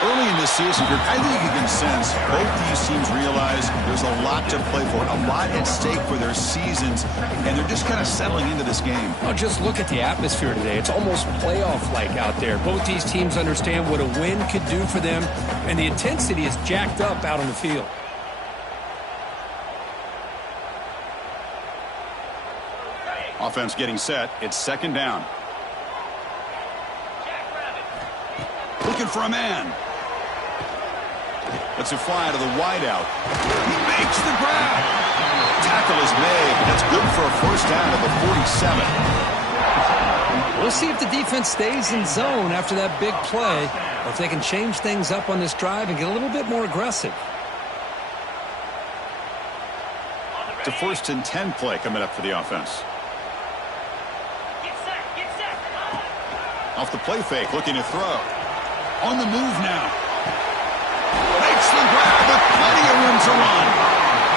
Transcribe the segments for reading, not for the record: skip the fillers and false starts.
Early in this season, I think you can sense both these teams realize there's a lot to play for, a lot at stake for their seasons, and they're just kind of settling into this game. Oh, just look at the atmosphere today. It's almost playoff-like out there. Both these teams understand what a win could do for them, and the intensity is jacked up out on the field. Offense getting set. It's second down. Looking for a man. Lets it fly to the wideout. He makes the grab. Tackle is made. That's good for a first down at the 47. We'll see if the defense stays in zone after that big play, or if they can change things up on this drive and get a little bit more aggressive. It's a 1st and 10 play coming up for the offense. Off the play fake, looking to throw. On the move now. Makes the grab with plenty of room to run.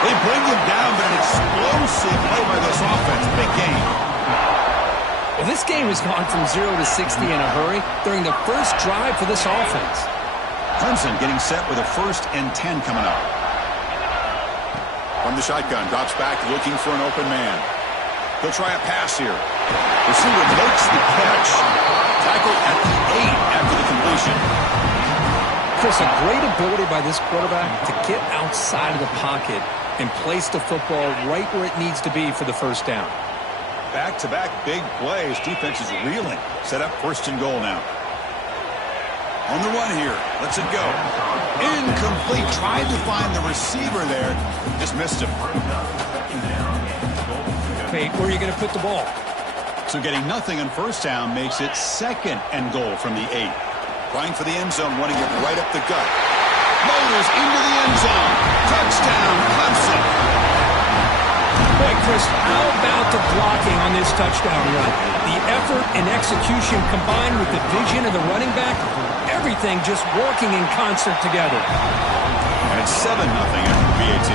They bring him down, but an explosive play by this offense. Big game. Well, this game has gone from 0 to 60 in a hurry during the first drive for this offense. Clemson getting set with a 1st and 10 coming up. From the shotgun, drops back looking for an open man. He'll try a pass here. Receiver makes the catch. Tackle at the 8 after the completion. Chris, a great ability by this quarterback to get outside of the pocket and place the football right where it needs to be for the first down. Back-to-back big plays. Defense is reeling. Set up 1st and goal now. On the run here. Lets it go. Incomplete. Tried to find the receiver there. Just missed him. Okay, where are you going to put the ball? So getting nothing on first down makes it 2nd and goal from the 8. Trying for the end zone, wanting it right up the gut. Motors into the end zone. Touchdown, Clemson. Hey, Chris, how about the blocking on this touchdown run? The effort and execution combined with the vision of the running back, everything just working in concert together. And it's 7-0 after the BAT.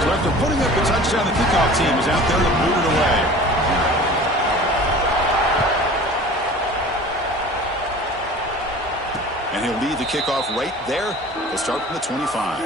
So after putting up a touchdown, the kickoff team is out there to boot it away. And he'll lead the kickoff right there. He'll start from the 25.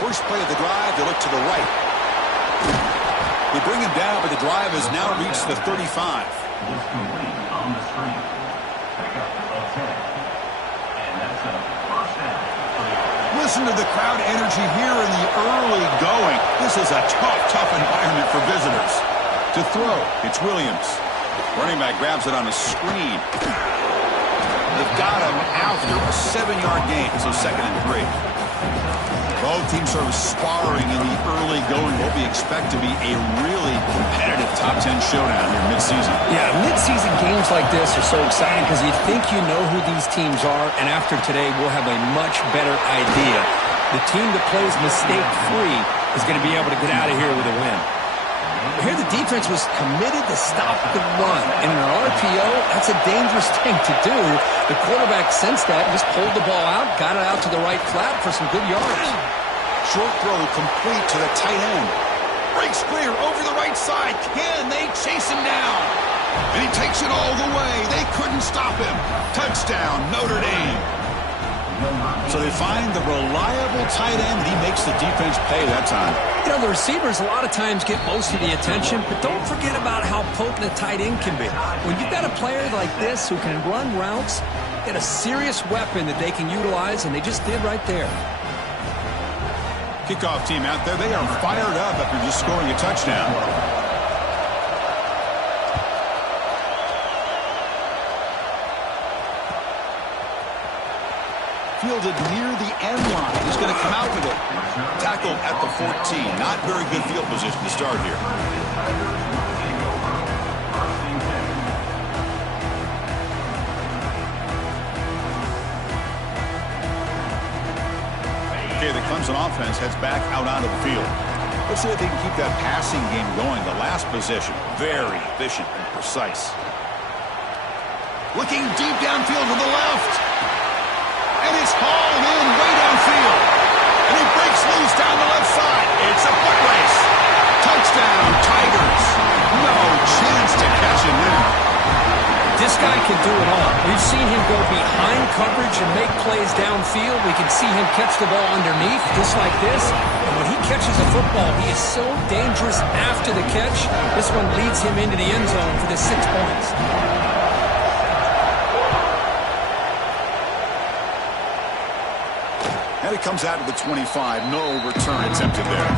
First play of the drive, they look to the right. They bring him down, but the drive has now reached the 35. Listen to the crowd energy here in the early going. This is a tough environment for visitors. To throw, it's Williams. Running back grabs it on a screen. They've got him after a 7-yard gain, so 2nd and 3. Both teams sort of sparring in the early going. What we expect to be a really competitive top 10 showdown here mid-season. Yeah, mid-season games like this are so exciting because you think you know who these teams are, and after today we'll have a much better idea. The team that plays mistake-free is going to be able to get out of here with a win. Here the defense was committed to stop the run. And in an RPO, that's a dangerous thing to do. The quarterback sensed that and just pulled the ball out, got it out to the right flat for some good yards. Short throw complete to the tight end. Breaks clear over the right side. Can they chase him down? And he takes it all the way. They couldn't stop him. Touchdown, Notre Dame. So they find the reliable tight end, and he makes the defense pay that time. You know, the receivers a lot of times get most of the attention, but don't forget about how potent a tight end can be. When you've got a player like this who can run routes, get a serious weapon that they can utilize, and they just did right there. Kickoff team out there, they are fired up after just scoring a touchdown. Fielded near the end line. He's going to come out with it. Tackled at the 14. Not very good field position to start here. Okay, the Clemson offense heads back out onto the field. Let's see if they can keep that passing game going. The last possession, very efficient and precise. Looking deep downfield to the left. And it's hauled in way downfield. And he breaks loose down the left side. It's a foot race. Touchdown, Tigers. No chance to catch him there. This guy can do it all. We've seen him go behind coverage and make plays downfield. We can see him catch the ball underneath, just like this. And when he catches a football, he is so dangerous after the catch. This one leads him into the end zone for the 6 points. And it comes out to the 25. No return attempted there.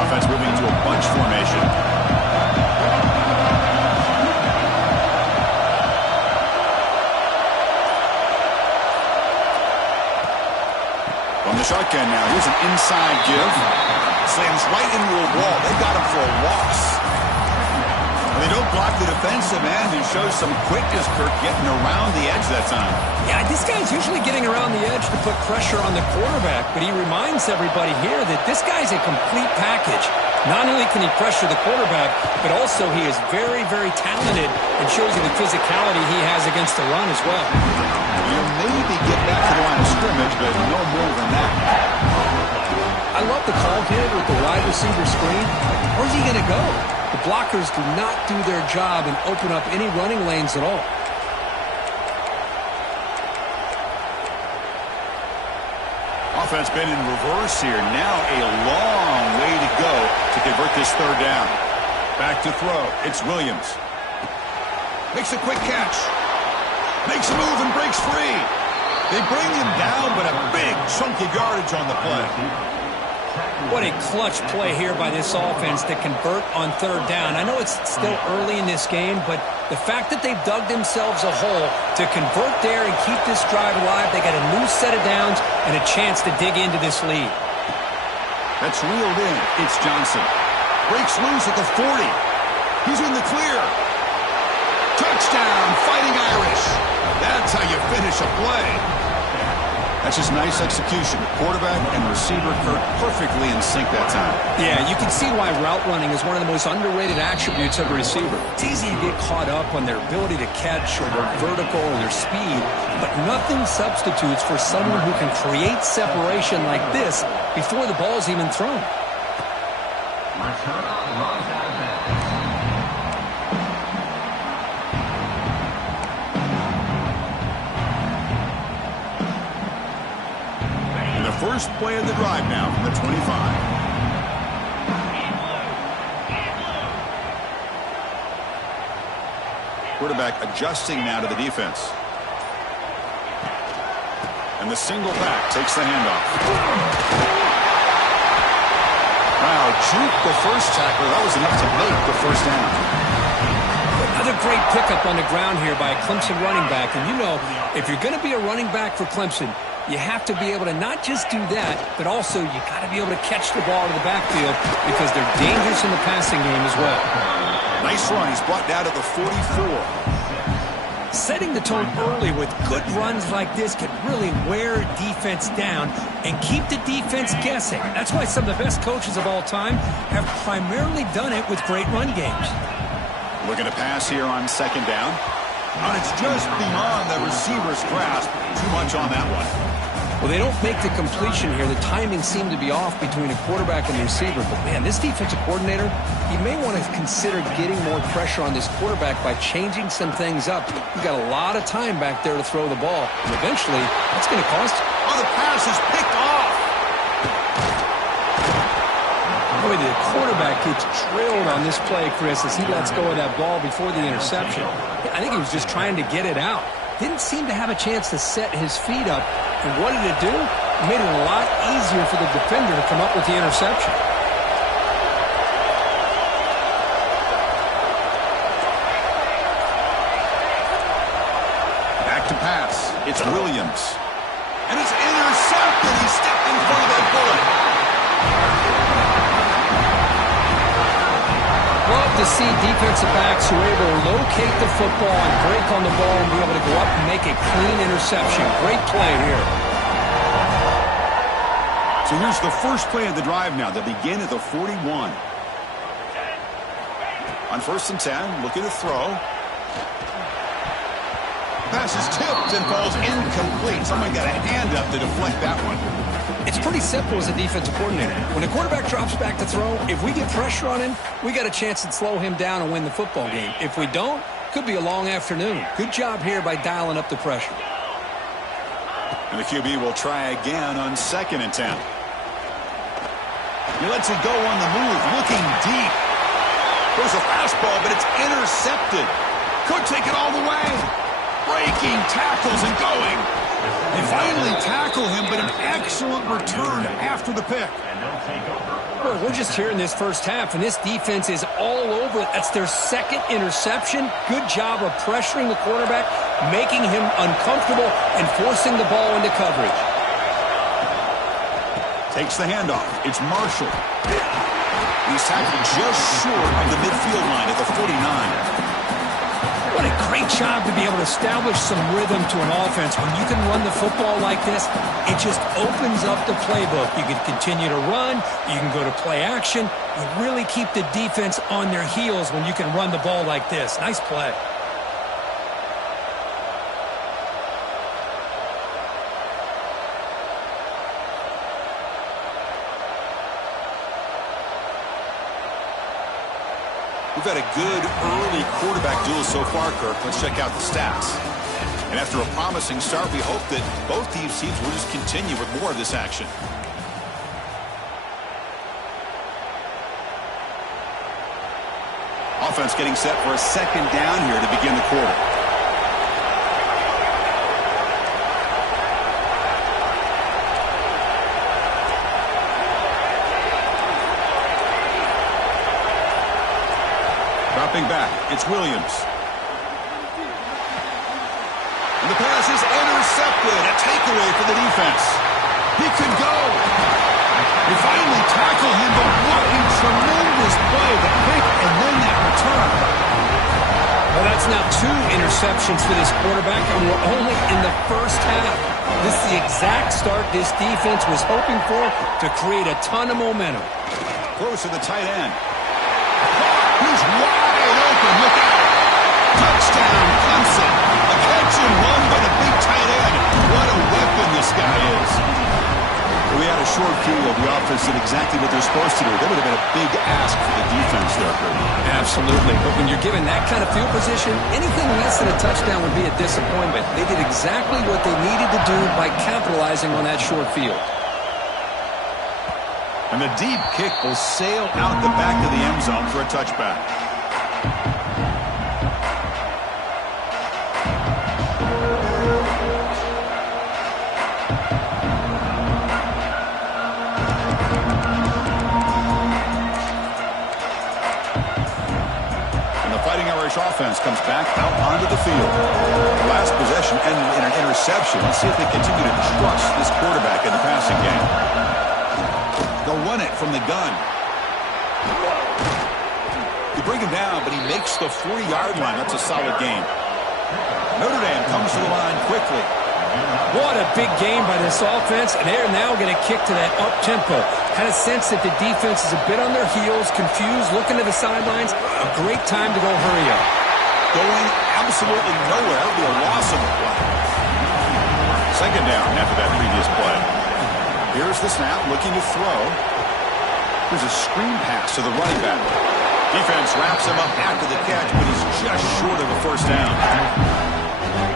Offense moving into a bunch formation. From the shotgun now. Here's an inside give. Slams right into a wall. They got him for a loss. They don't block the defensive end and shows some quickness, Kirk, getting around the edge that time. Yeah, this guy's usually getting around the edge to put pressure on the quarterback, but he reminds everybody here that this guy's a complete package. Not only can he pressure the quarterback, but also he is very, very talented and shows you the physicality he has against the run as well. You maybe get back to the line of scrimmage, but no more than that. I love the call here with the wide receiver screen. Where's he going to go? The blockers do not do their job and open up any running lanes at all. Offense been in reverse here. Now a long way to go to convert this third down. Back to throw. It's Williams. Makes a quick catch. Makes a move and breaks free. They bring him down, but a big chunky yardage on the play. What a clutch play here by this offense to convert on third down. I know it's still early in this game, but the fact that they've dug themselves a hole to convert there and keep this drive alive, they got a new set of downs and a chance to dig into this lead. That's reeled in. It's Johnson. Breaks loose at the 40. He's in the clear. Touchdown, Fighting Irish. That's how you finish a play. That's just nice execution. Quarterback and receiver, Kirk, perfectly in sync that time. Yeah, you can see why route running is one of the most underrated attributes of a receiver. It's easy to get caught up on their ability to catch or their vertical or their speed, but nothing substitutes for someone who can create separation like this before the ball's even thrown. First play of the drive now from the 25. Quarterback adjusting now to the defense. And the single back takes the handoff. Wow, juke the first tackler. That was enough to make the first down. Another great pickup on the ground here by a Clemson running back. And you know, if you're going to be a running back for Clemson, you have to be able to not just do that, but also you got to be able to catch the ball to the backfield because they're dangerous in the passing game as well. Nice run. He's brought down to the 44. Setting the tone early with good runs like this can really wear defense down and keep the defense guessing. That's why some of the best coaches of all time have primarily done it with great run games. Looking to pass here on second down. And it's just beyond the receiver's grasp. Too much on that one. Well, they don't make the completion here. The timing seemed to be off between a quarterback and the receiver. But, man, this defensive coordinator, he may want to consider getting more pressure on this quarterback by changing some things up. You've got a lot of time back there to throw the ball. And eventually, that's going to cost you. Oh, the pass is picked off. Boy, the quarterback gets drilled on this play, Chris, as he lets go of that ball before the interception. I think he was just trying to get it out. Didn't seem to have a chance to set his feet up. And what did it do? It made it a lot easier for the defender to come up with the interception. Back to pass. It's Williams. And it's intercepted. He stepped in front of that bullet. Well, like to see defensive backs who are able to locate the football and break on the ball and be able to go up and make a clean interception. Great play here. So here's the first play of the drive now. They'll begin at the 41. On 1st and 10, looking to throw. Pass is tipped and falls incomplete. Someone got a hand up to deflect that one. It's pretty simple as a defensive coordinator. When a quarterback drops back to throw, if we get pressure on him, we got a chance to slow him down and win the football game. If we don't, could be a long afternoon. Good job here by dialing up the pressure. And the QB will try again on 2nd and 10. He lets it go on the move, looking deep. There's a fastball, but it's intercepted. Could take it all the way. Breaking tackles and going. They finally tackle him, but an excellent return after the pick. Well, we're just here in this first half, and this defense is all over it. That's their 2nd interception. Good job of pressuring the quarterback, making him uncomfortable, and forcing the ball into coverage. Takes the handoff. It's Marshall. He's tackled just short of the midfield line at the 49. What a great job to be able to establish some rhythm to an offense. When you can run the football like this, it just opens up the playbook. You can continue to run. You can go to play action. You really keep the defense on their heels when you can run the ball like this. Nice play. We've had a good early quarterback duel so far, Kirk. Let's check out the stats. And after a promising start, we hope that both these teams will just continue with more of this action. Offense getting set for a 2nd down here to begin the quarter. Dropping back, it's Williams. And the pass is intercepted. A takeaway for the defense. He could go. They finally tackle him, but what a tremendous play. The pick and then that return. Well, that's now 2 interceptions for this quarterback, and we're only in the first half. This is the exact start this defense was hoping for to create a ton of momentum. Close to the tight end. He's wide open. Look out. Touchdown, Clemson. A catch and run by the big tight end. What a weapon this guy is. We had a short field. The offense did exactly what they're supposed to do. That would have been a big ask for the defense there, Kurt. Absolutely. But when you're given that kind of field position, anything less than a touchdown would be a disappointment. They did exactly what they needed to do by capitalizing on that short field. And the deep kick will sail out the back of the end zone for a touchback. And the Fighting Irish offense comes back out onto the field. The last possession ended in an interception. Let's see if they continue to trust this quarterback in the passing game. They'll run it from the gun. You bring him down, but he makes the 40-yard line. That's a solid game. Notre Dame comes to the line quickly. What a big game by this offense, and they're now going to kick to that up-tempo. Kind of sense that the defense is a bit on their heels, confused, looking to the sidelines. A great time to go hurry up. Going absolutely nowhere. It'll be a loss of the play. 2nd down after that previous play. Here's the snap, looking to throw. There's a screen pass to the running back. Defense wraps him up after the catch, but he's just short of a 1st down.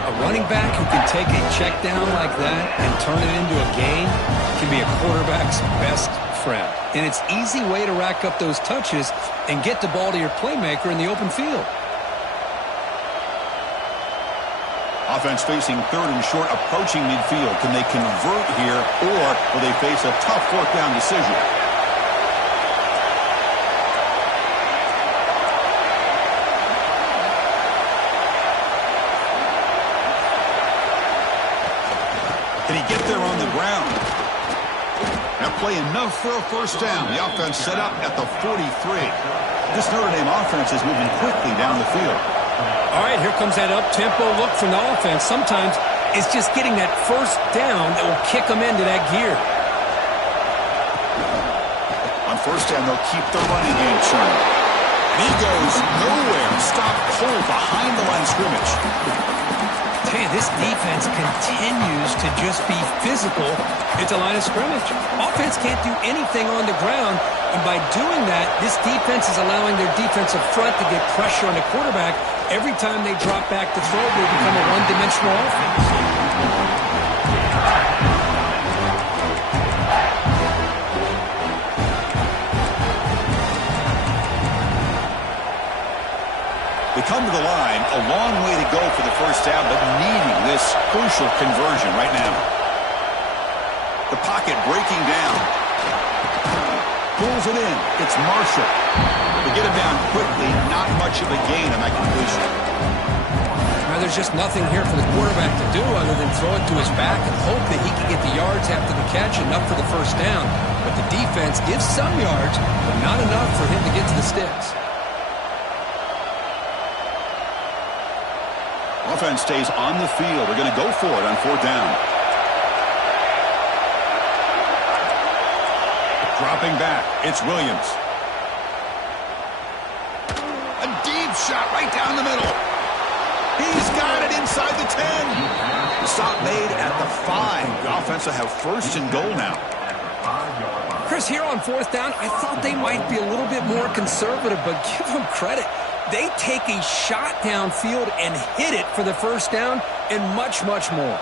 A running back who can take a check down like that and turn it into a gain can be a quarterback's best friend. And it's an easy way to rack up those touches and get the ball to your playmaker in the open field. Offense facing 3rd and short, approaching midfield. Can they convert here, or will they face a tough 4th down decision? Can he get there on the ground? That play enough for a 1st down. The offense set up at the 43. This Notre Dame offense is moving quickly down the field. All right, here comes that up-tempo look from the offense. Sometimes it's just getting that first down that will kick them into that gear. On first down, they'll keep the running game churning. And he goes nowhere. Stop cold behind the line of scrimmage. Tell you, this defense continues to just be physical at the line of scrimmage. Offense can't do anything on the ground, and by doing that, this defense is allowing their defensive front to get pressure on the quarterback. Every time they drop back to throw, they become a one-dimensional offense. They come to the line, a long way to go for the first down, but needing this crucial conversion right now. The pocket breaking down. Pulls it in. It's Marshall. They get him down quickly. Not much of a gain on that completion. Now, there's just nothing here for the quarterback to do other than throw it to his back and hope that he can get the yards after the catch, enough for the first down. But the defense gives some yards, but not enough for him to get to the sticks. Offense stays on the field. They're going to go for it on fourth down. Dropping back. It's Williams. A deep shot right down the middle. He's got it inside the 10. The stop made at the 5. The offense will have first and goal now. Chris, here on fourth down, I thought they might be a little bit more conservative, but give them credit. They take a shot downfield and hit it for the first down and much, much more.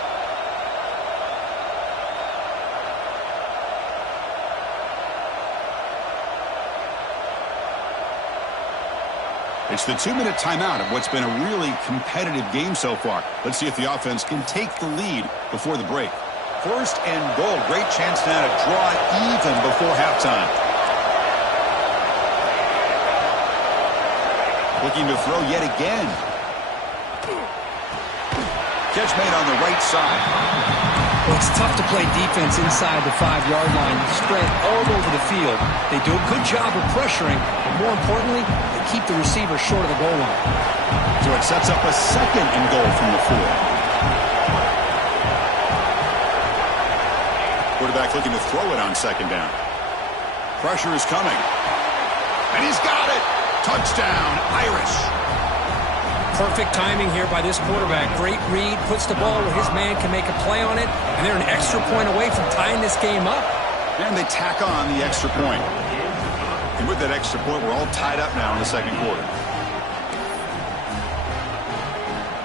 It's the 2-minute timeout of what's been a really competitive game so far. Let's see if the offense can take the lead before the break. First and goal. Great chance now to draw even before halftime. Looking to throw yet again. Catch made on the right side. Well, it's tough to play defense inside the 5-yard line, spread all over the field. They do a good job of pressuring, but more importantly, they keep the receiver short of the goal line. So it sets up a second and goal from the 4. Quarterback looking to throw it on second down. Pressure is coming. And he's got it. Touchdown, Irish. Perfect timing here by this quarterback. Great read, puts the ball where his man can make a play on it, and they're an extra point away from tying this game up. And they tack on the extra point. And with that extra point, we're all tied up now in the second quarter.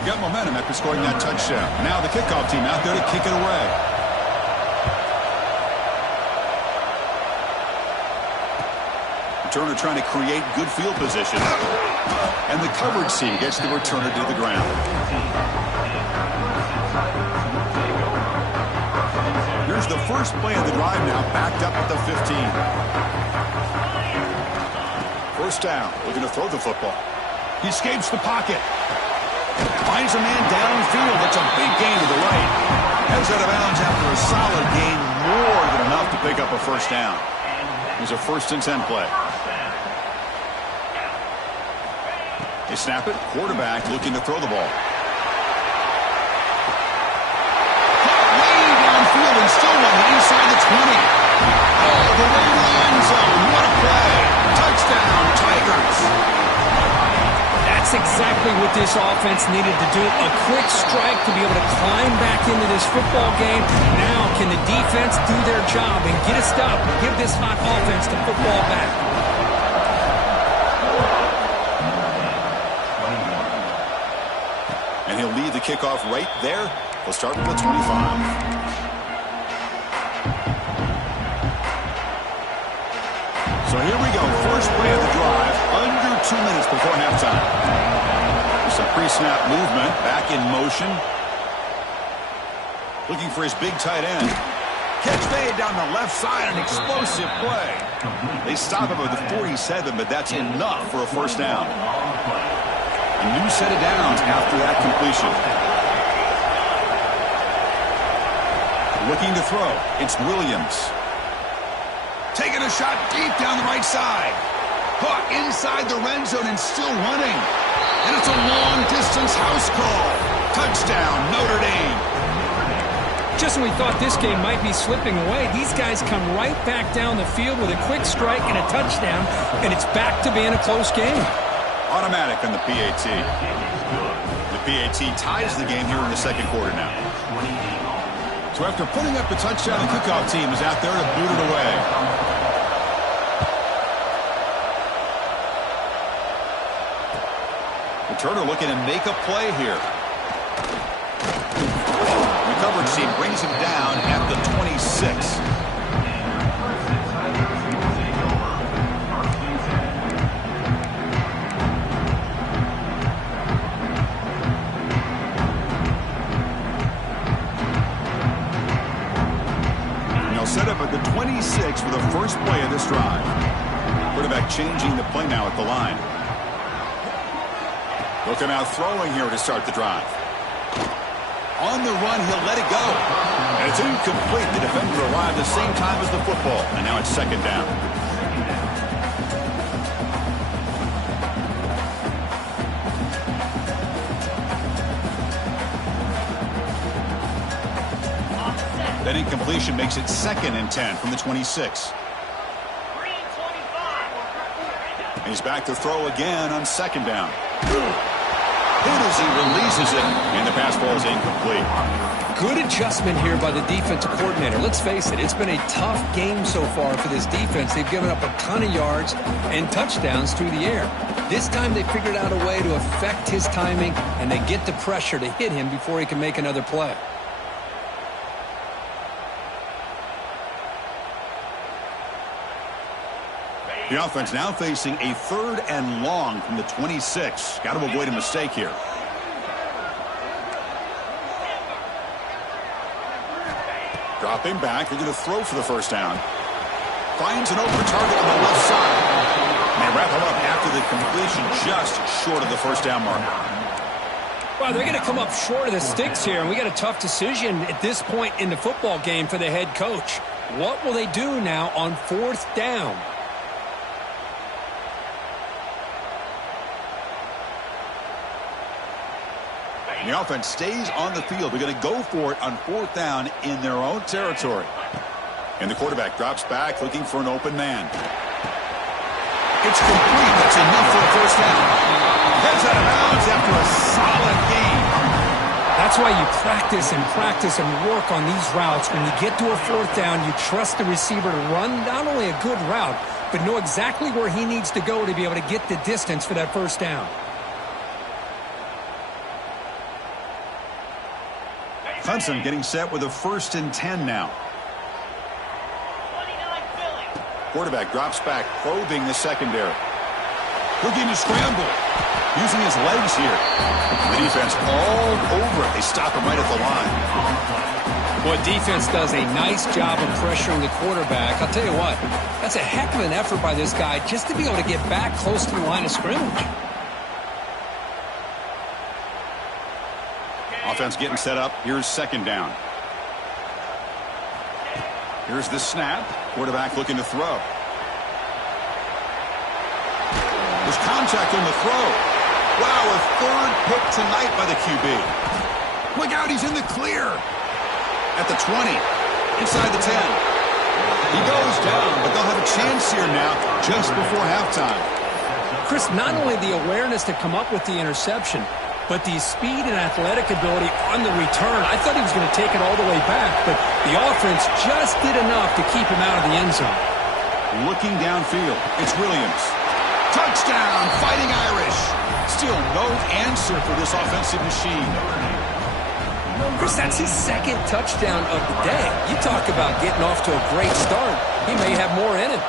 Got momentum after scoring that touchdown. Now the kickoff team out there to kick it away. Returner trying to create good field position. And the coverage team gets the returner to the ground. Here's the first play of the drive now, backed up at the 15. First down, looking to throw the football. He escapes the pocket. Finds a man downfield. That's a big gain to the right. Heads out of bounds after a solid gain, more than enough to pick up a first down. Here's a 1st and 10 play. They snap it. Quarterback looking to throw the ball. Way downfield and still on the inside the 20. All the way to the end zone. What a play. Touchdown, Tigers. That's exactly what this offense needed to do. A quick strike to be able to climb back into this football game. Now can the defense do their job and get a stop and give this hot offense the football back? And he'll lead the kickoff right there. He'll start with the 25. So here we go. First play of the drive. Under 2 minutes before halftime. Some pre-snap movement. Back in motion. Looking for his big tight end. Catch made down the left side. An explosive play. They stop him at the 47, but that's enough for a first down. A new set of downs after that completion. Looking to throw. It's Williams. Taking a shot deep down the right side. Caught inside the red zone and still running. And it's a long-distance house call. Touchdown, Notre Dame. Just when we thought this game might be slipping away, these guys come right back down the field with a quick strike and a touchdown, and it's back to being a close game. Automatic on the PAT. The PAT ties the game here in the second quarter now. So after putting up the touchdown, the kickoff team is out there to boot it away. Turner looking to make a play here. The coverage team brings him down at the 26. And they'll set up at the 26 for the first play of this drive. Quarterback changing the play now at the line. Looking out throwing here to start the drive. On the run, he'll let it go. And it's incomplete. The defender arrived the same time as the football. And now it's second down. That incompletion makes it 2nd and 10 from the 26. He's back to throw again on second down. Hit as he releases it, and the pass ball is incomplete. Good adjustment here by the defensive coordinator. Let's face it, it's been a tough game so far for this defense. They've given up a ton of yards and touchdowns through the air. This time they figured out a way to affect his timing, and they get the pressure to hit him before he can make another play. The offense now facing a 3rd and long from the 26. Got to avoid a mistake here. Dropping back. They're going to throw for the first down. Finds an open target on the left side. And they wrap him up after the completion just short of the first down marker. Well, they're going to come up short of the sticks here, and we got a tough decision at this point in the football game for the head coach. What will they do now on 4th down? The offense stays on the field. They're going to go for it on 4th down in their own territory. And the quarterback drops back looking for an open man. It's complete. That's enough for a first down. Heads out of bounds after a solid game. That's why you practice and work on these routes. When you get to a 4th down, you trust the receiver to run not only a good route, but know exactly where he needs to go to be able to get the distance for that first down. Clemson getting set with a 1st and 10 now. Quarterback drops back, probing the secondary. Looking to scramble. Using his legs here. The defense all over it. They stop him right at the line. Well, defense does a nice job of pressuring the quarterback. I'll tell you what, that's a heck of an effort by this guy just to be able to get back close to the line of scrimmage. Offense getting set up. Here's second down. Here's the snap. Quarterback looking to throw. There's contact on the throw. Wow, a 3rd pick tonight by the QB. Look out, he's in the clear. At the 20. Inside the 10. He goes down, but they'll have a chance here now just before halftime. Chris, not only the awareness to come up with the interception, but the speed and athletic ability on the return. I thought he was going to take it all the way back, but the offense just did enough to keep him out of the end zone. Looking downfield, it's Williams. Touchdown, Fighting Irish. Still no answer for this offensive machine. Chris, that's his 2nd touchdown of the day. You talk about getting off to a great start. He may have more in it.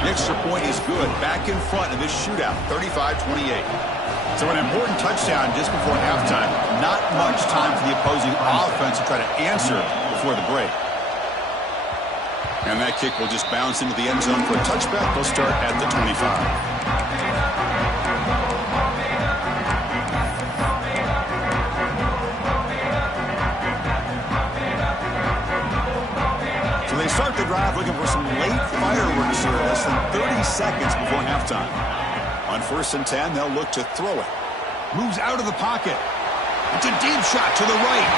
The extra point is good. Back in front of this shootout, 35-28. So an important touchdown just before halftime. Not much time for the opposing offense to try to answer before the break. And that kick will just bounce into the end zone for a touchback. They'll start at the 25. They start the the drive looking for some late fireworks here. Less than 30 seconds before halftime. On 1st and 10, they'll look to throw it. Moves out of the pocket. It's a deep shot to the right.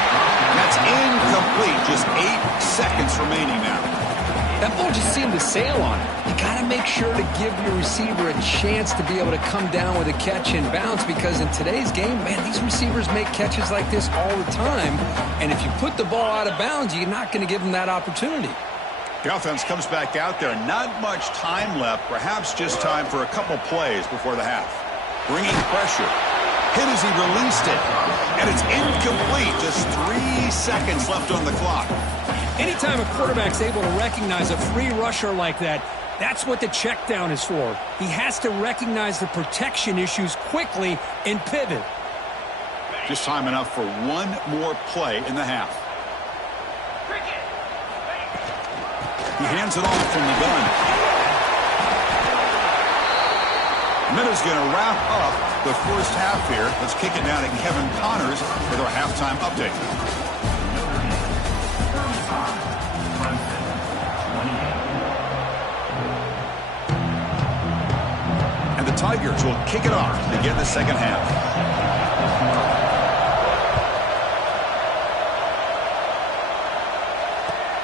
That's incomplete. Just 8 seconds remaining now. That ball just seemed to sail on it. You got to make sure to give your receiver a chance to be able to come down with a catch and bounce, because in today's game, man, these receivers make catches like this all the time. And if you put the ball out of bounds, you're not going to give them that opportunity. The offense comes back out there. Not much time left. Perhaps just time for a couple plays before the half. Bringing pressure. Hit as he released it. And it's incomplete. Just 3 seconds left on the clock. Anytime a quarterback's able to recognize a free rusher like that, that's what the check down is for. He has to recognize the protection issues quickly and pivot. Just time enough for one more play in the half. He hands it off from the gun. Minutes going to wrap up the first half here. Let's kick it down to Kevin Connors with our halftime update. And the Tigers will kick it off to begin the second half.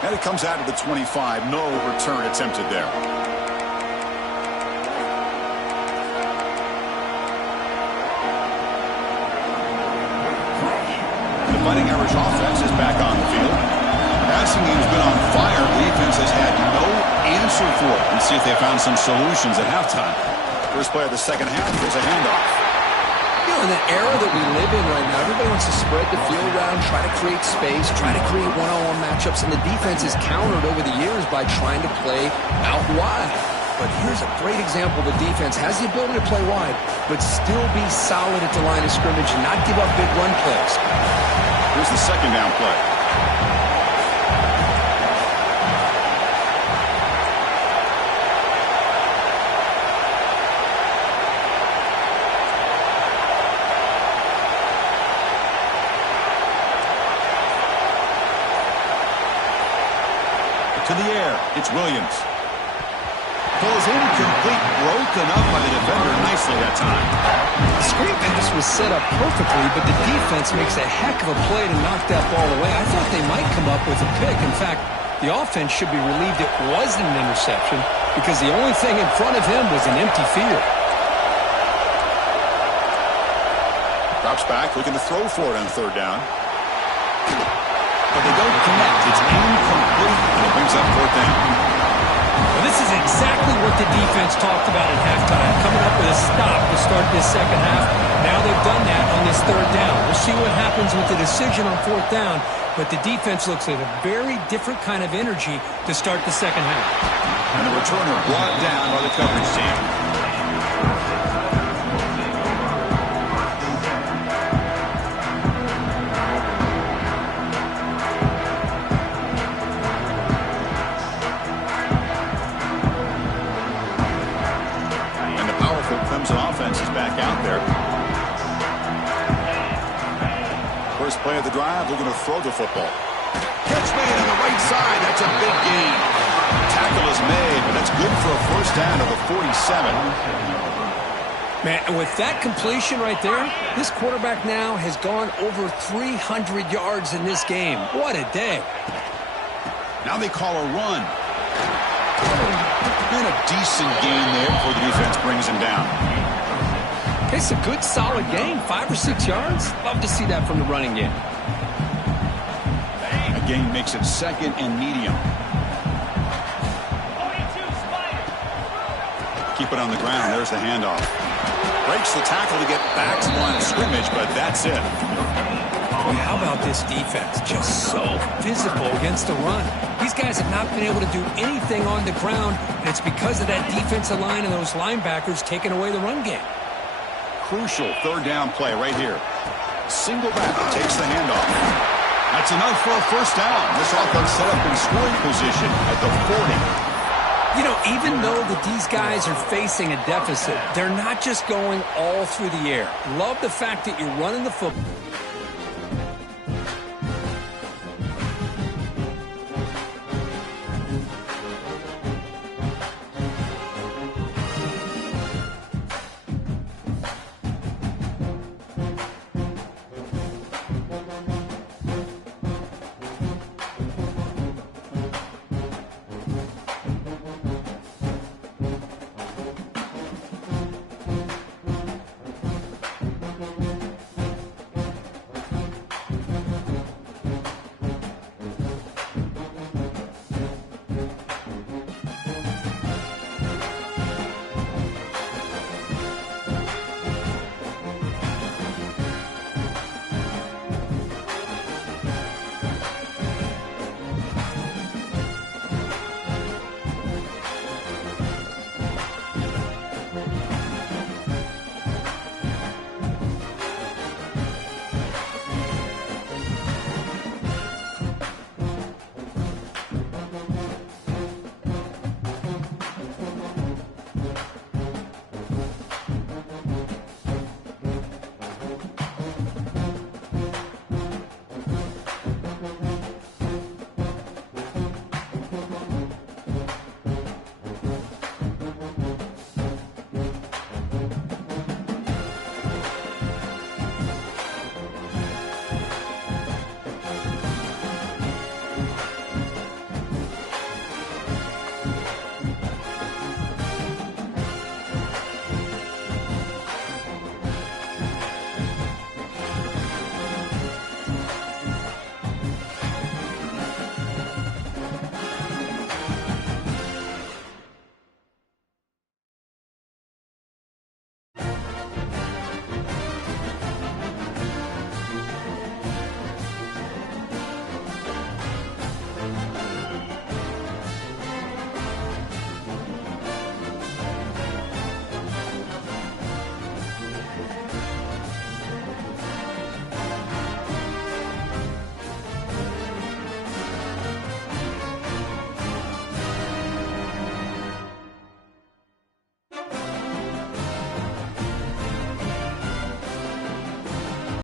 And it comes out of the 25. No return attempted there. The Fighting Irish offense is back on the field. Passing game's been on fire. The defense has had no answer for it. Let's see if they found some solutions at halftime. First play of the second half is a handoff. You know, in the era that we live in right now, everybody wants to spread the field around, try to create space, try to create one-on-one matchups, and the defense is countered over the years by trying to play out wide. But here's a great example. The defense has the ability to play wide, but still be solid at the line of scrimmage and not give up big run plays. Here's the second down play. To the air, it's Williams. Throws incomplete, broken up by the defender nicely that time. The screen pass was set up perfectly, but the defense makes a heck of a play to knock that ball away. I thought they might come up with a pick. In fact, the offense should be relieved it wasn't an interception, because the only thing in front of him was an empty field. Drops back, looking to throw for it on third down. But they don't connect. It's incomplete, and it brings up fourth down. Well, this is exactly what the defense talked about at halftime, coming up with a stop to start this second half. Now they've done that on this third down. We'll see what happens with the decision on fourth down, but the defense looks like a very different kind of energy to start the second half. And the returner brought down by the coverage team. Clemson offense is back out there. First play of the drive, looking to throw the football. Catch made on the right side. That's a big gain. Tackle is made, but that's good for a first down to the 47. Man, with that completion right there, this quarterback now has gone over 300 yards in this game. What a day. Now they call a run. And a decent gain there before the defense brings him down. It's a good, solid gain. 5 or 6 yards. Love to see that from the running game. A gain makes it second and medium. Keep it on the ground. There's the handoff. Breaks the tackle to get back to the line of scrimmage, but that's it. How about this defense? Just so physical against the run. These guys have not been able to do anything on the ground, and it's because of that defensive line and those linebackers taking away the run game. Crucial third down play right here. Single back takes the handoff. That's enough for a first down. This offense set up in scoring position at the 40. You know, even though that these guys are facing a deficit, they're not just going all through the air. Love the fact that you're running the football.